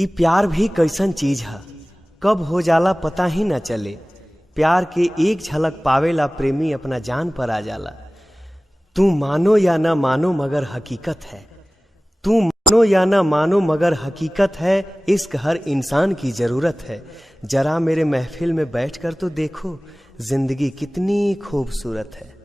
ई प्यार भी कैसन चीज है, कब हो जाला पता ही न चले। प्यार के एक झलक पावेला प्रेमी अपना जान पर आ जाला। तू मानो या न मानो मगर हकीकत है, तू मानो या न मानो मगर हकीकत है। इश्क हर इंसान की जरूरत है। जरा मेरे महफिल में बैठकर तो देखो, जिंदगी कितनी खूबसूरत है।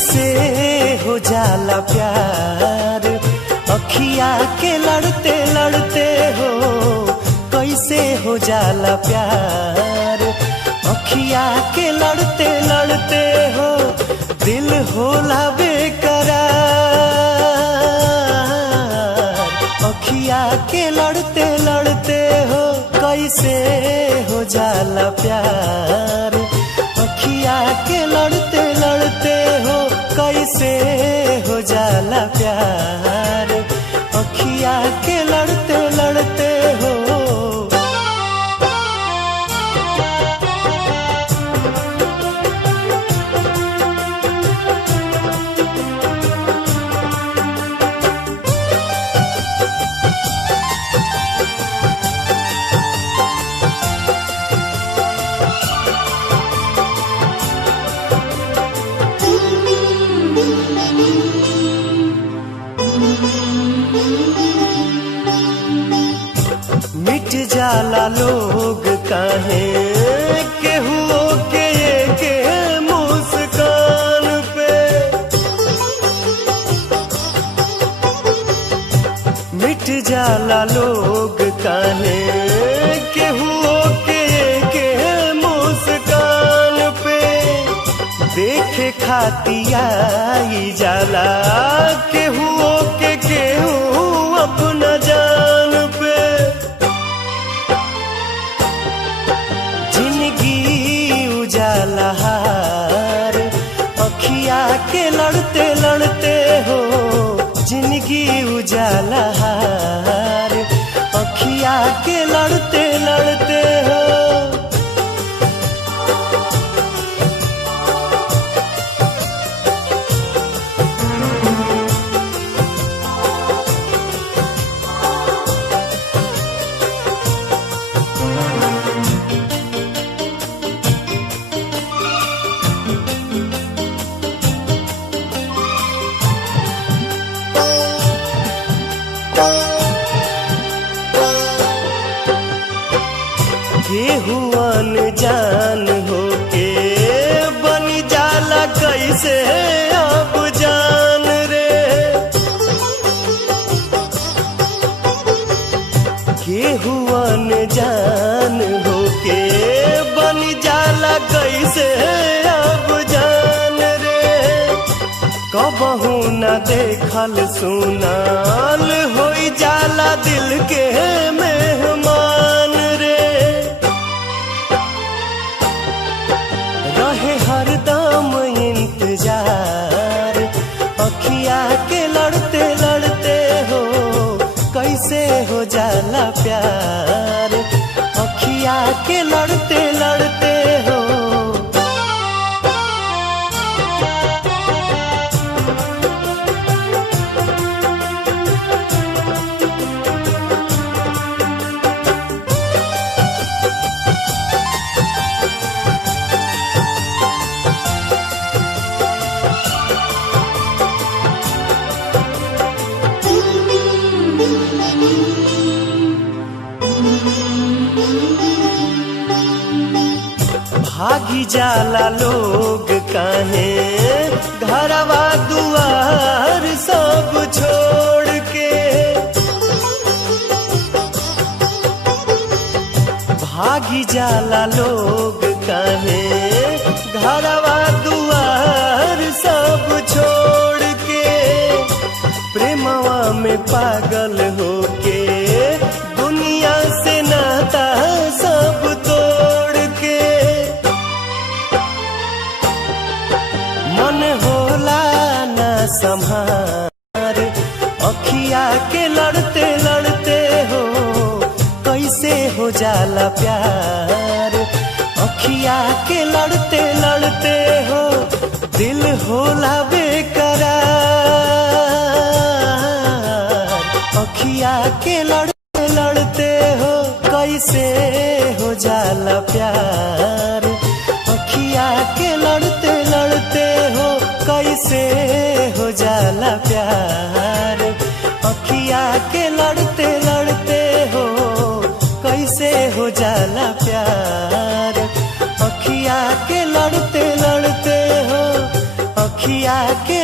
कैसे हो जाला प्यार अखिया के लड़ते लड़ते हो, कैसे हो जाला प्यार अखिया के लड़ते लड़ते हो। दिल होला बेकरार अखिया के लड़ते लड़ते हो, कैसे हो जाला प्यार अखिया के लड़ते लड़ते हो। कैसे हो जाला प्यार अखिया के लड़ते लड़ते हो। मिट जाला लोग काहे केहू के मुस्कान पे, मिट जाला लोग काहे केहू के मुस्कान पे। देखे खातिया आई जाला केहू अपना जान पे। उजाला हार अखिया के लड़ते लड़ते हो, जिंदगी उजाला हार अखिया के लड़ते लड़ते हो। केहू अनजान होके बन जाला कैसे अब जान रे। केहू अनजान होके बन जाला कैसे अब जान रे। कबहू न देखल सुनाल होई जाला दिल के मेहमान रे। रहे हरदम इंतजार अखिया के लड़ते लड़ते हो, कैसे हो जाला प्यार अखिया के लड़ते लड़ते हो। भागी जाला लोग काहे घरवा दुआर सब छोड़ के। भागी जाला लोग काहे घरवा दुआर सब छोड़ के। प्रेमवा में पागल होके दुनिया से नाता सब हो जाला प्यार। अखिया के लड़ते लड़ते हो दिल होला बेकरार। अखिया के लड़ते लड़ते हो कैसे हो जाला प्यार। अखिया के लड़ते लड़ते हो कैसे हो जाला प्यार। अखिया के लड़ते लड़ते हो कैसे हो जाला प्यार। अखिया के लड़ते लड़ते हो, अखिया के